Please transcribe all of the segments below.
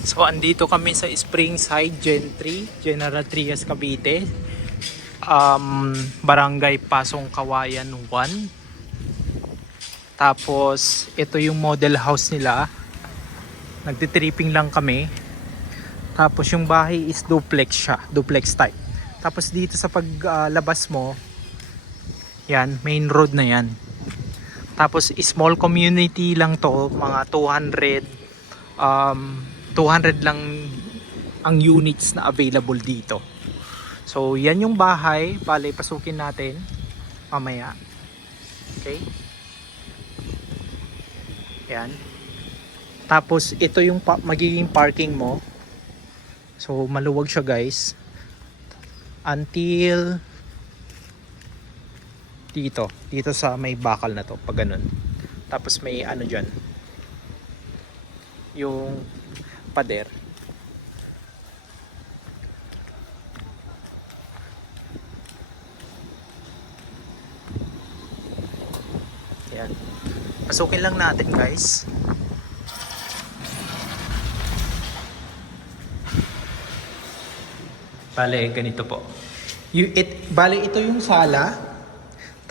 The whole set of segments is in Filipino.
So andito kami sa Springside Gen 3, General Trias, Cavite. Barangay Pasong Kawayan 1. Tapos ito yung model house nila. Nagtitripping lang kami. Tapos yung bahay is duplex siya, duplex type. Tapos dito sa paglabas mo, yan, main road na yan. Tapos small community lang to, mga 200 lang ang units na available dito. So yan yung bahay, bale pasukin natin mamaya. Okay? Yan. Tapos ito yung magiging parking mo. So maluwag siya guys. Until dito sa may bakal na to, pag ganun. Tapos may ano dyan, yung pader. Yan. Pasukin lang natin guys. Bale, ganito po. Bale, ito yung sala.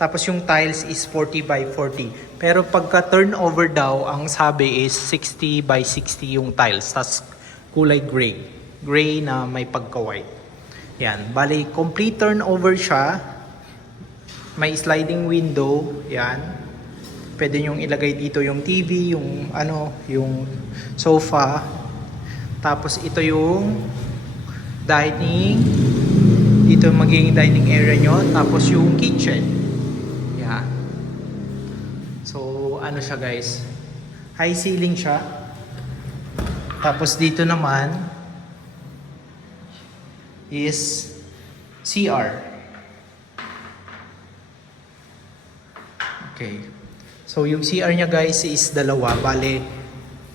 Tapos yung tiles is 40 by 40. Pero pagka turnover daw, ang sabi is 60 by 60 yung tiles. Tapos kulay gray. Gray na may pagka-white. Yan. Bale, complete turnover siya. May sliding window. Yan. Pwede nyong ilagay dito yung TV, yung yung sofa. Tapos ito yung dining. Dito magiging dining area nyo. Tapos yung kitchen. Yan. So ano siya guys, high ceiling siya. Tapos dito naman is CR. Okay. So yung CR nya guys is dalawa. Bale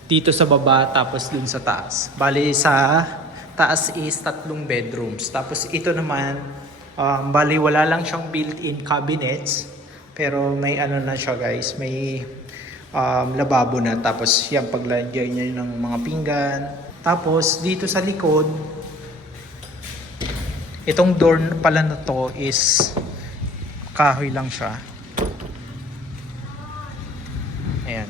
dito sa baba tapos dun sa taas. Bale sa taas is 3 bedrooms. Tapos ito naman bale wala lang siyang built-in cabinets. Pero may ano na siya guys, may lababo na. Tapos yan, paglagay niya ng mga pinggan. Tapos dito sa likod, itong door pala na to is kahoy lang siya. Ayan.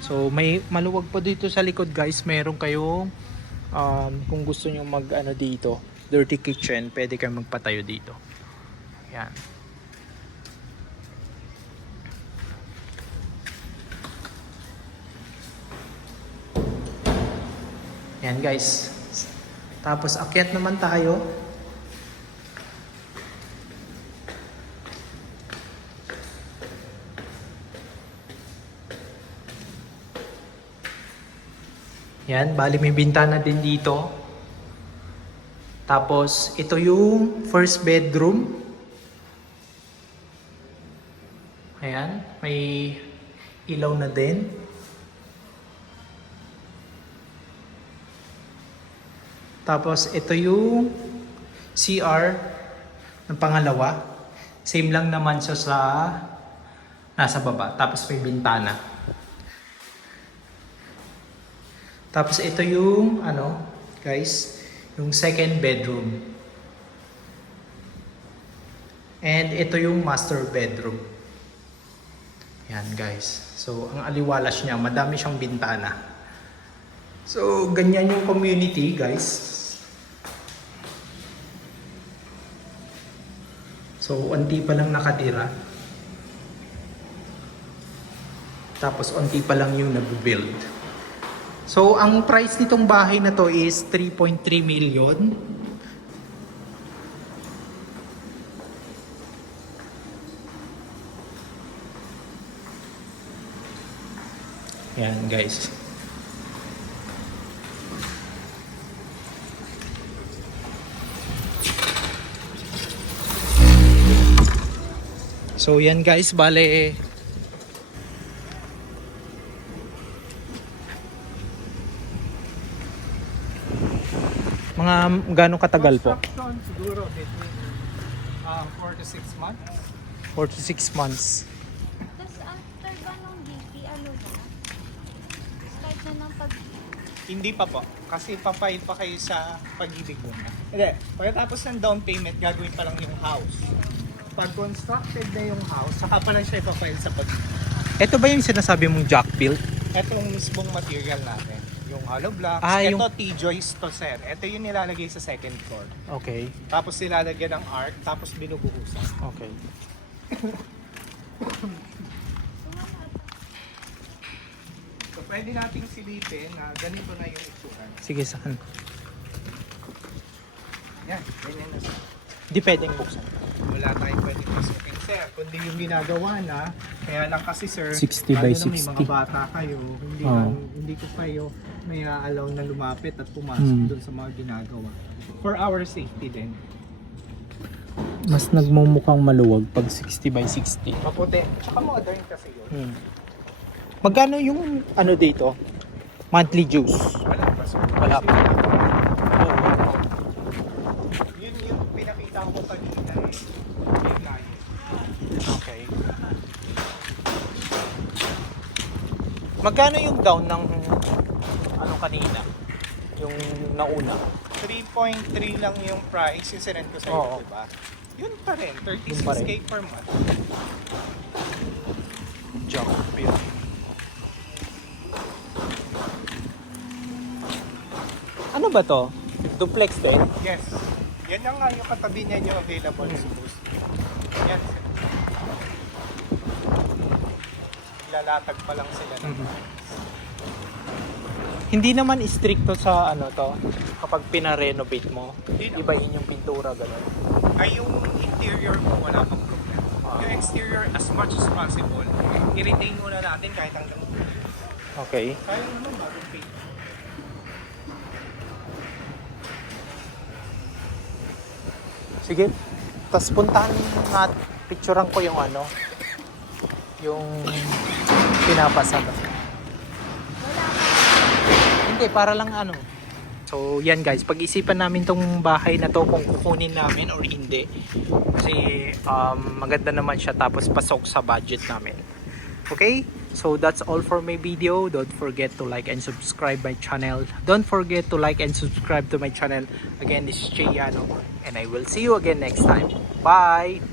So may maluwag pa dito sa likod guys. Meron kayong kung gusto nyo mag dito, dirty kitchen, pwede kayong magpatayo dito. Ayan. Yan guys. Tapos akyat naman tayo. Yan, bali may bintana din dito. Tapos ito yung first bedroom. Ayan, may ilaw na din. Tapos ito yung CR ng pangalawa. Same lang naman siya sa nasa baba. Tapos may bintana. Tapos ito yung guys, yung second bedroom. And ito yung master bedroom. Yan guys. So ang aliwalas niya, madami siyang bintana. So ganyan yung community guys. So, onti pa lang nakatira. Tapos, onti pa lang yung nag-build. So, ang price nitong bahay na to is 3.3 million. Yan, guys. So yan guys, bale mga ganong katagal po? Siguro between 4 to 6 months. 4 to 6 months. Tapos after ba nung DP, ano ba? Start na ng pag... Hindi pa po. Kasi papayad pa kayo sa pag-ibig muna. Hindi. Pagkatapos ng down payment, gagawin pa lang yung house. Pag constructed na yung house, saka pa lang siya ipapayad sa pag-ibig. Ito ba yung sinasabi mong jack built? Ito yung mismong material natin. Yung hollow blocks. Ito T-joist to, sir. Ito yung nilalagay sa second floor. Okay. Tapos nilalagyan ng arc, tapos binubuhusan. Okay. So, pwede nating silipin na ganito na yung itsura. Sige, saan? Yan, ganyan na siya. Di pwedeng buksan. Wala tayong pwedeng pasukin, sir. Kundi yung ginagawa na, kaya lang kasi, sir, 60 by lalo na may 60. mga bata kayo, hindi ko kayo may allow na lumapit at pumasok doon sa mga ginagawa. For our safety din. Mas nagmumukhang maluwag pag 60 by 60. Maputi. Tsaka modern kasi yun. Magkano yung ano dito? Monthly dues? Wala pa, sir. Wala pa. Yun yung pinakita ko kanina eh. Yung layo. Okay. Magkano yung down ng ano kanina? Yung nauna? 3.3 lang yung price. Yung sinend ko sa iyo, diba? Yun pa rin. 36K per month. Jump bill. Ano ba to? Duplex din? Yes. Yan lang nga yung katabi niya yung available sa boost. Yan. Lalatag pa lang sila ng Hindi naman stricto sa ano to, kapag pina-renovate mo, ibahin yung pintura gano'n. Ay, yung interior mo wala pang problema. Yung exterior as much as possible, i-retain muna natin kahit hanggang okay. Kaya naman bagong paint. Sige. Tapos puntahan natin, picturean ko yung ano, yung pinapasada. Hindi, para lang ano. So, yan guys, pag-isipan namin tong bahay na to kung kukunin namin or hindi. Kasi maganda naman siya tapos pasok sa budget namin. Okay? So, that's all for my video. Don't forget to like and subscribe my channel. Don't forget to like and subscribe to my channel. Again, this is Cheyano and I will see you again next time. Bye!